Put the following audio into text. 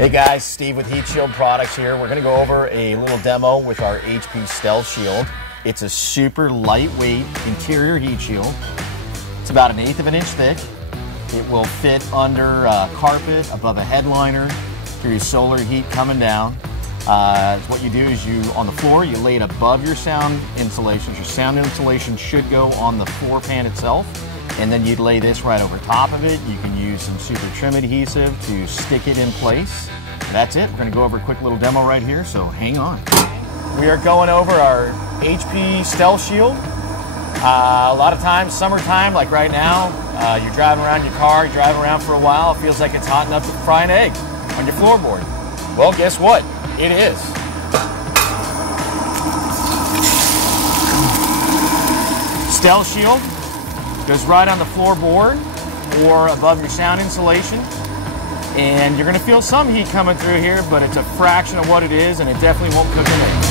Hey guys, Steve with Heatshield Products here. We're going to go over a little demo with our HP Stealth Shield. It's a super lightweight interior heat shield. It's about 1/8 of an inch thick. It will fit under carpet, above a headliner, through solar heat coming down. What you do is on the floor, you lay it above your sound insulation. Your sound insulation should go on the floor pan itself. And then you'd lay this right over top of it. You can use some super trim adhesive to stick it in place. That's it. We're going to go over a quick little demo right here, so hang on. We are going over our HP Stealth Shield. A lot of times, summertime, like right now, you're driving around your car, you're driving around for a while, it feels like it's hot enough to fry an egg on your floorboard. Well, guess what? It is. Stealth Shield goes right on the floorboard or above your sound insulation. And you're going to feel some heat coming through here, but it's a fraction of what it is, and it definitely won't cook an egg.